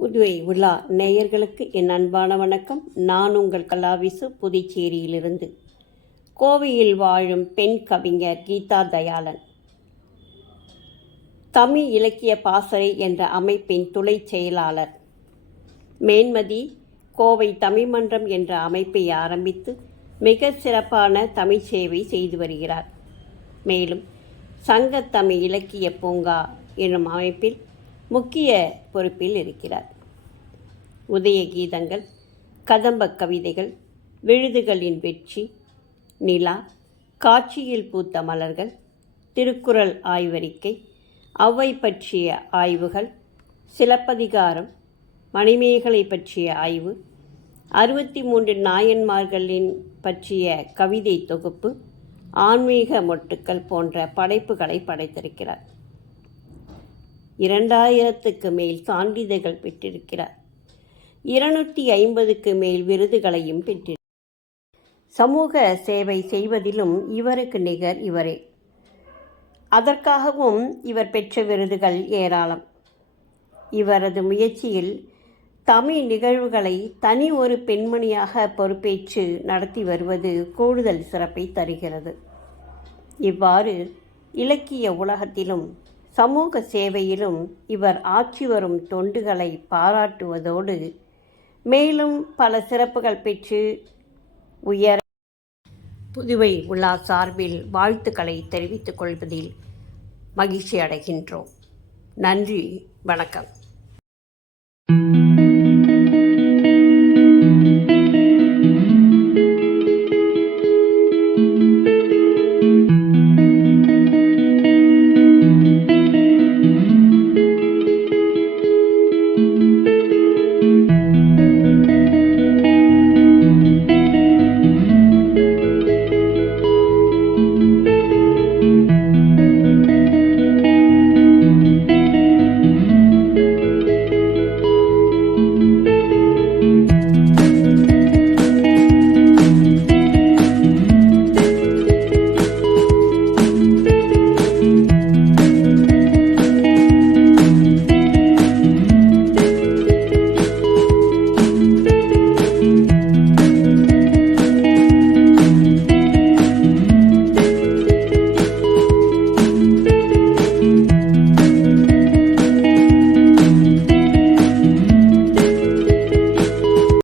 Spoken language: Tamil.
புதுவை விழா நேயர்களுக்கு என் அன்பான வணக்கம். நான் உங்கள் கலாவிசு, புதுச்சேரியிலிருந்து. கோவையில் வாழும் பெண் கவிஞர் கீதா தயாளன். தமிழ் இலக்கிய பாசறை என்ற அமைப்பின் துணை செயலாளர். மேன்மதி கோவை தமிழ் மன்றம் என்ற அமைப்பை ஆரம்பித்து மிக சிறப்பான தமிழ் சேவை செய்து வருகிறார். மேலும் சங்கத்தமிழ் இலக்கிய பூங்கா என்னும் அமைப்பில் முக்கிய பொறுப்பில் இருக்கிறார். உதய கீதங்கள், கதம்ப கவிதைகள், விழுதுகளின் வெற்றி, நிலா, காட்சியில் பூத்த மலர்கள், திருக்குறள் ஆய்வறிக்கை, ஔவை பற்றிய ஆய்வுகள், சிலப்பதிகாரம், மணிமேகலை பற்றிய ஆய்வு, 63 நாயன்மார்களின் பற்றிய கவிதை தொகுப்பு, ஆன்மீக மொட்டுக்கள் போன்ற படைப்புகளை படைத்திருக்கிறார். 2000க்கு மேல் சான்றிதழ்கள் பெற்றிருக்கிறார். 250க்கு மேல் விருதுகளையும் பெற்றிருக்கிறார். சமூக சேவை செய்வதிலும் இவருக்கு நிகர் இவரே. அதற்காகவும் இவர் பெற்ற விருதுகள் ஏராளம். இவரது முயற்சியில் தமிழ் நிகழ்வுகளை தனி ஒரு பெண்மணியாக பொறுப்பேற்று நடத்தி வருவது கூடுதல் சிறப்பை தருகிறது. இவ்வாறு இலக்கிய உலகத்திலும் சமூக சேவையிலும் இவர் ஆற்றி வரும் தொண்டுகளை பாராட்டுவதோடு மேலும் பல சிறப்புகள் பெற்று உயர புதுவை விழா சார்பில் வாழ்த்துக்களை தெரிவித்துக் கொள்வதில் மகிழ்ச்சி அடைகின்றோம். நன்றி, வணக்கம்.